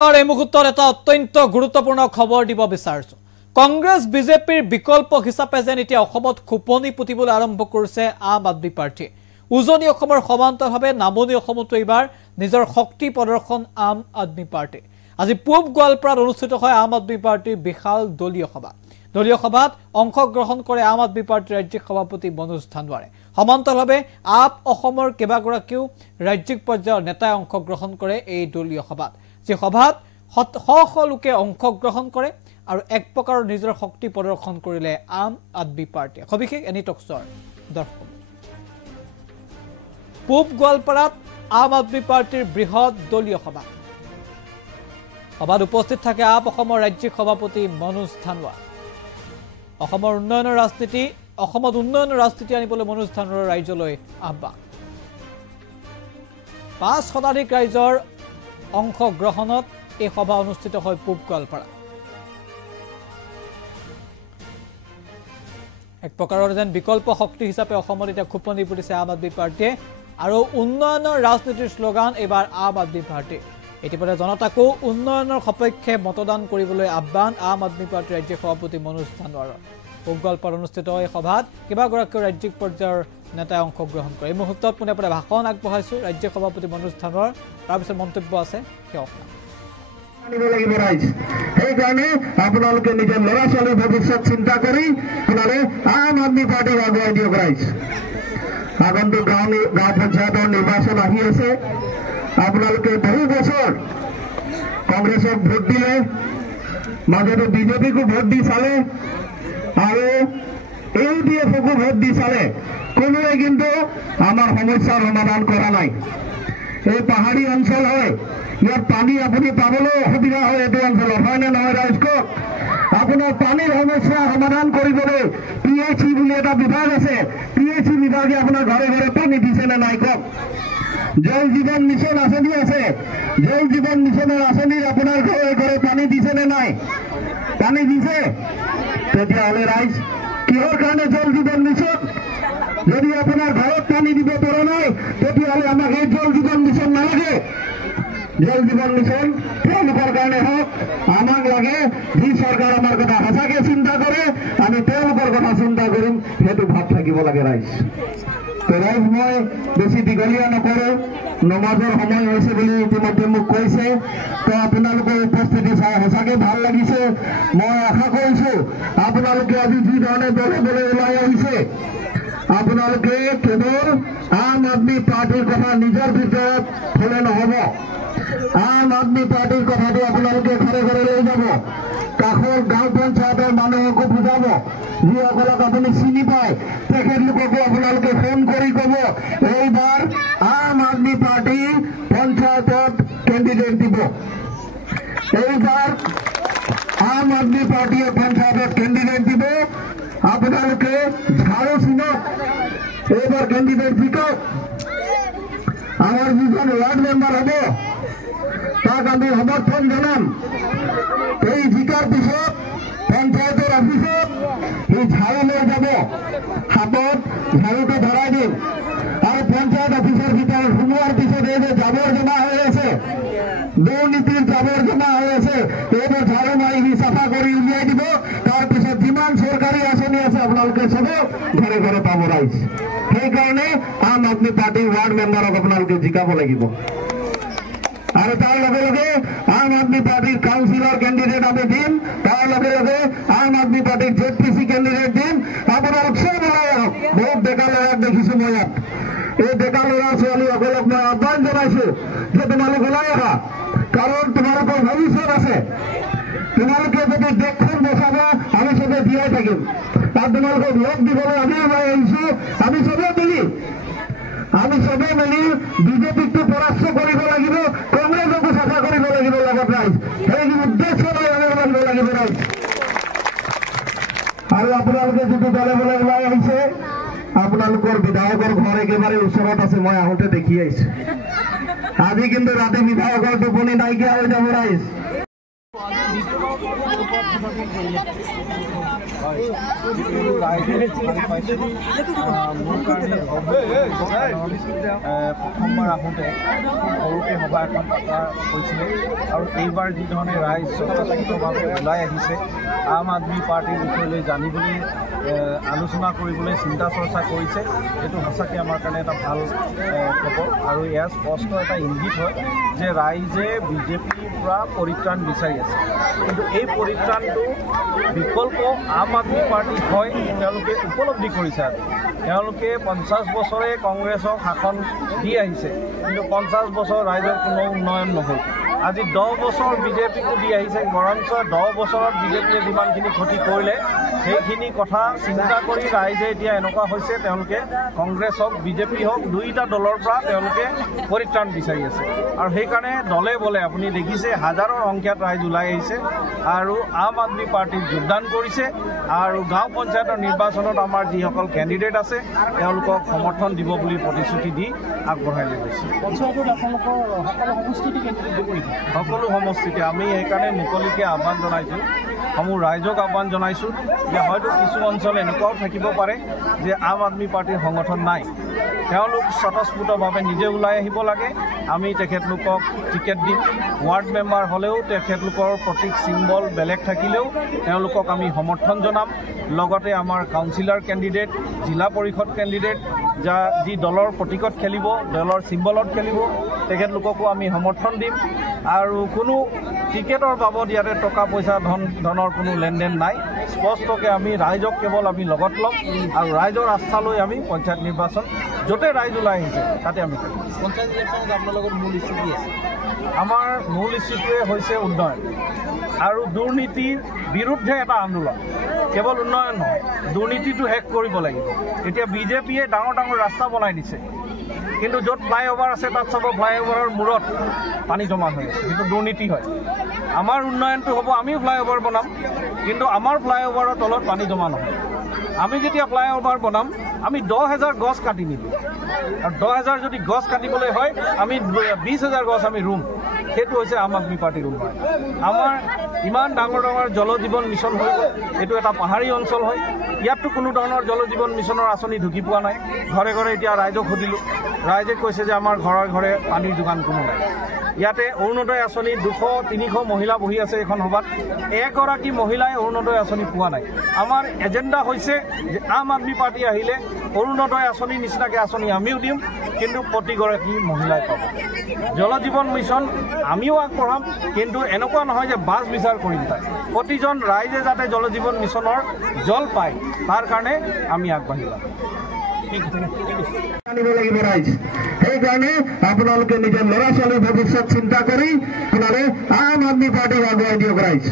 এই মুহূৰ্তত এটা অত্যন্ত গুৰুত্বপূৰ্ণ খবৰ দিব বিচাৰিছো। কংগ্ৰেছ বিজেপিৰ বিকল্প হিচাপে যেন এতিয়া অসমত খুপনি পুতিবলৈ আৰম্ভ কৰিছে আম আদমি পাৰ্টি। উজনি অসমৰ সমান্তৰালভাৱে নামনি অসমতো এইবাৰ নিজৰ শক্তি প্ৰদৰ্শন আম আদমি পাৰ্টি। আজি পূব গোৱালপাৰাত অনুষ্ঠিত হয় আম আদমি পাৰ্টিৰ বিশাল দলীয় সভা। দলীয় সভাত অংশগ্ৰহণ কৰে আম আদমি পাৰ্টিৰ ৰাজ্যিক সভাপতি মনোজ ধানোৱাৰে। সমান্তৰালভাৱে আপ অসমৰ কেইবাগৰাকীও ৰাজ্যিক পৰ্যায়ৰ নেতাই অংশগ্ৰহণ কৰে এই দলীয় সভাত। যে সভাত শ লোকে অংশগ্ৰহণ কৰে আৰু এক প্ৰকাৰৰ নিজৰ শক্তি প্ৰদৰ্শন কৰিলে আম আদমি পাৰ্টিয়ে। সবিশেষ এনি টকছৰ দৰ্শক। পূব গোৱালপাৰাত আম আদমি পাৰ্টিৰ বৃহৎ দলীয় সভা। সভাত উপস্থিত থাকে আপ অসমৰ ৰাজ্যিক সভাপতি মনোজ ধানোৱা। অসমত উন্নয়নৰ ৰাজনীতি আনিবলৈ মনোজ ধানোৱাৰ ৰাজ্যলৈ আহ্বান। ৫ শতাধিক ৰাইজৰ অংশগ্ৰহণত এই সভা অনুষ্ঠিত হয় পূব গোৱালপাৰা। এক প্ৰকাৰৰ যেন বিকল্প শক্তি হিচাপে অসমত এতিয়া খুপনি পুতিছে আম আদমি পাৰ্টিয়ে আৰু উন্নয়নৰ ৰাজনীতিৰ শ্লোগান এইবাৰ আম আদমি পাৰ্টি। ইতিমধ্যে জনতাকো উন্নয়নৰ সপক্ষে মতদান কৰিবলৈ আহ্বান আম আদমি পাৰ্টিৰ ৰাজ্যিক সভাপতি মনোজ ধানোৱাৰৰ। পূব গোৱালপাৰাত অনুষ্ঠিত এই সভাত কেইবাগৰাকীও ৰাজ্যিক পৰ্যায়ৰ নেতাই অংশগ্ৰহণ কৰে। এই মুহূৰ্তত পোনে পোনে ভাষণ আগবঢ়াইছো ৰাজ্যিক সভাপতি মনোজ ধানোৱাৰ। তাৰপিছত মন্তব্য আছে সেইকাৰণে আপোনালোকে নিজৰ ল'ৰা ছোৱালীৰ ভৱিষ্যত চিন্তা কৰি আম আদমি পাৰ্টিক আগুৱাই দিয়ক ৰাইজ। আগন্তুক গাঁও পঞ্চায়তৰ নিৰ্বাচন আহি আছে। আপোনালোকে বহু বছৰ কংগ্ৰেছক ভোট দিলে, মাজতে বিজেপিকো ভোট দি চালে আৰু UDFকো ভোট দি চালে। কোনোৱে কিন্তু আমাৰ সমস্যাৰ সমাধান কৰা নাই। এই পাহাৰী অঞ্চল হয়, ইয়াত পানী আপুনি পাবলৈ অসুবিধা হয়। এইটো অঞ্চলত হয়নে নহয় ৰাইজ কওক? আপোনাৰ পানীৰ সমস্যা সমাধান কৰিবলৈ PHC বুলি এটা বিভাগ আছে। PHC বিভাগে আপোনাৰ ঘৰে ঘৰে পানী দিছে নে নাই কওক? জল জীৱন মিছন আঁচনি আছে, জল জীৱন মিছনৰ আঁচনিৰ আপোনাৰ ঘৰে ঘৰে পানী দিছে নে নাই? পানী দিছে। তেতিয়াহ'লে ৰাইজ কিহৰ কাৰণে জল জীৱন মিছন? যদি আপোনাৰ ঘৰত পানী দিব পৰা নাই তেতিয়াহ'লে আমাক এই জল জীৱন মিছন নালাগে। জল জীৱন মিছন তেওঁলোকৰ কাৰণে হওক, আমাক লাগে যি চৰকাৰ আমাৰ কথা সঁচাকে চিন্তা কৰে আমি তেওঁলোকৰ কথা চিন্তা কৰিম, সেইটো ভাৱ থাকিব লাগে ৰাইজ। ৰাইজ মই বেছি দীঘলীয়া নকৰোঁ, নমাজৰ সময় হৈছে বুলি ইতিমধ্যে মোক কৈছে। তো আপোনালোকৰ উপস্থিতি চাই সঁচাকে ভাল লাগিছে। মই আশা কৰিছো আপোনালোকে আজি যি ধৰণে দলে দলে ওলাই আহিছে, আপোনালোকে কেৱল আম আদমি পাৰ্টিৰ কথা নিজৰ ভিতৰত থলে নহ'ব। আম আদমি পাৰ্টিৰ কথাটো আপোনালোকে ঘৰে ঘৰে লৈ যাব, কাষৰ গাঁও পঞ্চায়তৰ মানুহকো বুজাব। যিসকলক আপুনি চিনি পায় তেখেতলোককো আপোনালোকে ফোন কৰি ক'ব এইবাৰ আম আদমি পাৰ্টি পঞ্চায়তত কেণ্ডিডেট দিব। এইবাৰ আম আদমি পাৰ্টিয়ে পঞ্চায়তত কেণ্ডিডেট দিব। আপোনালোকে ঝাৰু চিনত এইবাৰ কেণ্ডিডেট জিকক। আমাৰ যিজন ৱাৰ্ড মেম্বাৰ হ'ব তাক আমি সমৰ্থন জনাম। এই জিকাৰ পিছত পঞ্চায়তৰ অফিচত সি ঝাৰু লৈ যাব, হাতত ঝাৰুটো ধৰাই দিম আৰু পঞ্চায়ত অফিচৰ ভিতৰত সোমোৱাৰ পিছত এই যে জাবৰ জমা হৈ আছে, দুৰ্নীতিৰ জাবৰ জমা হৈ আছে, এইবোৰ ঝাৰু মাৰি সি চাফা কৰি উলিয়াই দিব। তাৰপিছত যিমান চৰকাৰী আঁচনি আছে আপোনালোকে চবক ঘৰে ঘৰে পাব ৰাইজ। সেইকাৰণে আম আদমি পাৰ্টিৰ ৱাৰ্ড মেম্বাৰক আপোনালোকে জিকাব লাগিব। আৰু তাৰ লগে লগে আম আদমি পাৰ্টিৰ কাউন্সিলৰ কেণ্ডিডেট আমি দিম, তাৰ লগে লগে আম আদমি পাৰ্টিৰ ZPC কেণ্ডিডেট দিম। আপোনালোক চব ওলাই আহক। বহুত ডেকা ল'ৰাক দেখিছো মই ইয়াত। এই ডেকা ল'ৰা ছোৱালীসকলক মই আহ্বান জনাইছো যে তোমালোক ওলাই আহা, কাৰণ তোমালোকৰ ভৱিষ্যত আছে। তোমালোকে যদি দেশখন বচাব আমি চবে জীয়াই থাকিম। তাত তোমালোকক লগ দিবলৈ আমি ওলাই আহিছো। আমি চবে মিলি বিজেপিকটো পৰাস্ত কৰিব লাগিব, কংগ্ৰেছকো চাফা কৰিব লাগিব লগত ৰাইজ। সেই উদ্দেশ্য লৈ আমি ওলাব লাগিব ৰাইজ। আৰু আপোনালোকে যিটো দলে বলে ওলাই আহিছে, আপোনালোকৰ বিধায়কৰ ঘৰ একেবাৰে ওচৰত আছে, মই আহোঁতে দেখি আহিছো। আজি কিন্তু ৰাতি বিধায়কৰ টোপনি নাইকিয়া হৈ যাব ৰাইজ। প্ৰথমবাৰ আহোঁতে সৰুকৈ সভা এখন পতা হৈছিলে আৰু এইবাৰ যি ধৰণে ৰাইজ স্বতঃস্ফূৰ্তভাৱে ওলাই আহিছে আম আদমি পাৰ্টিৰ বিষয়লৈ জানিবলৈ আলোচনা কৰিবলৈ চিন্তা চৰ্চা কৰিছে, এইটো সঁচাকৈ আমাৰ কাৰণে এটা ভাল খবৰ আৰু ইয়াৰ স্পষ্ট এটা ইংগিত হয় যে ৰাইজে বিজেপিৰ পৰা পৰিত্ৰাণ বিচাৰি আছে। কিন্তু এই পৰিত্ৰাণটো বিকল্প আম আদমি পাৰ্টি হয় তেওঁলোকে উপলব্ধি কৰিছে। তেওঁলোকে 50 বছৰে কংগ্ৰেছক শাসন দি আহিছে, কিন্তু 50 বছৰ ৰাইজৰ কোনো উন্নয়ন নহ'ল। আজি 10 বছৰ বিজেপিকো দি আহিছে, বৰঞ্চ 10 বছৰত বিজেপিয়ে যিমানখিনি ক্ষতি কৰিলে সেইখিনি কথা চিন্তা কৰি ৰাইজে এতিয়া এনেকুৱা হৈছে তেওঁলোকে কংগ্ৰেছ হওক বিজেপি হওক দুয়োটা দলৰ পৰা তেওঁলোকে পৰিত্ৰাণ বিচাৰি আছে। আৰু সেইকাৰণে দলে বলে আপুনি দেখিছে হাজাৰৰ সংখ্যাত ৰাইজ ওলাই আহিছে আৰু আম আদমি পাৰ্টিত যোগদান কৰিছে আৰু গাঁও পঞ্চায়তৰ নিৰ্বাচনত আমাৰ যিসকল কেণ্ডিডেট আছে তেওঁলোকক সমৰ্থন দিব বুলি প্ৰতিশ্ৰুতি দি আগবঢ়াই লৈ গৈছে। পঞ্চায়তত আপোনালোকৰ সকলো সমষ্টিতে কেণ্ডিডেট দিব নেকি? সকলো সমষ্টিতে আমি সেইকাৰণে মুকলিকৈ আহ্বান জনাইছোঁ, সমূহ ৰাইজক আহ্বান জনাইছোঁ যে হয়তো কিছু অঞ্চল এনেকুৱাও থাকিব পাৰে যে আম আদমি পাৰ্টিৰ সংগঠন নাই, তেওঁলোক স্বতঃস্ফূৰ্তভাৱে নিজে ওলাই আহিব লাগে। আমি তেখেতলোকক টিকেট দিম, ৱাৰ্ড মেম্বাৰ হ'লেও তেখেতলোকৰ প্ৰতীক চিম্বল বেলেগ থাকিলেও তেওঁলোকক আমি সমৰ্থন জনাম। লগতে আমাৰ কাউন্সিলৰ কেণ্ডিডেট, জিলা পৰিষদ কেণ্ডিডেট যি দলৰ প্ৰতীকত খেলিব, দলৰ চিম্বলত খেলিব, তেখেতলোককো আমি সমৰ্থন দিম। আৰু কোনো টিকেটৰ বাবদ ইয়াতে টকা পইচা ধনৰ কোনো লেনদেন নাই। স্পষ্টকৈ আমি ৰাইজক কেৱল আমি লগত ল'ম আৰু ৰাইজৰ আস্থা লৈ আমি পঞ্চায়ত নিৰ্বাচন য'তে ৰাইজ ওলাই আহিছে তাতে আমি কৰিম। পঞ্চায়ত নিৰ্বাচনত আপোনালোকৰ মূল ইছ্যু কি আছে? আমাৰ মূল ইছ্যুটোৱে হৈছে উন্নয়ন আৰু দুৰ্নীতিৰ বিৰুদ্ধে এটা আন্দোলন। কেৱল উন্নয়ন নহয়, দুৰ্নীতিটো শেষ কৰিব লাগিব। এতিয়া বিজেপিয়ে ডাঙৰ ডাঙৰ ৰাস্তা বনাই দিছে, কিন্তু য'ত ফ্লাইঅভাৰ আছে তাত চাব ফ্লাইঅভাৰৰ মূৰত পানী জমা হৈ আছে, সেইটো দুৰ্নীতি হয়। আমাৰ উন্নয়নটো হ'ব, আমি ফ্লাইঅভাৰ বনাম কিন্তু আমাৰ ফ্লাইঅভাৰৰ তলত পানী জমা নহয়। আমি যেতিয়া ফ্লাইঅভাৰ বনাম আমি 10,000 গছ কাটি নিদিওঁ, আৰু 10,000 যদি গছ কাটিবলৈ হয় আমি 20,000 গছ আমি ৰুম। সেইটো হৈছে আম আদমি পাৰ্টিৰ উন্নয়ন। আমাৰ ইমান ডাঙৰ ডাঙৰ জল জীৱন মিছন হৈ গ'ল, এইটো এটা পাহাৰী অঞ্চল হয়, ইয়াততো কোনো ধৰণৰ জল জীৱন মিছনৰ আঁচনি ঢুকি পোৱা নাই। ঘৰে ঘৰে এতিয়া ৰাইজক সুধিলোঁ, ৰাইজে কৈছে যে আমাৰ ঘৰে ঘৰে পানীৰ যোগান কোনো নাই। ইয়াতে অৰুণোদয় আঁচনি 200-300 মহিলা বহি আছে এইখন সভাত, এগৰাকী মহিলাই অৰুণোদয় আঁচনি পোৱা নাই। আমাৰ এজেণ্ডা হৈছে যে আম আদমি পাৰ্টি আহিলে অৰুণোদয় আঁচনি নিচিনাকৈ আঁচনি আমিও দিম, কিন্তু প্ৰতিগৰাকী মহিলাই পাব। জল জীৱন মিছন আমিও আগবঢ়াম, কিন্তু এনেকুৱা নহয় যে বাছ বিচাৰ কৰিম তাত। প্ৰতিজন ৰাইজে যাতে জল জীৱন মিছনৰ জল পায় তাৰ কাৰণে আমি আগবাঢ়ি যাম। জানিব লাগিব ৰাইজ। সেইকাৰণে আপোনালোকে নিজৰ ল'ৰা ছোৱালীৰ ভৱিষ্যত চিন্তা কৰি আপোনালোকে আম আদমি পাৰ্টিক আগুৱাই দিয়ক ৰাইজ।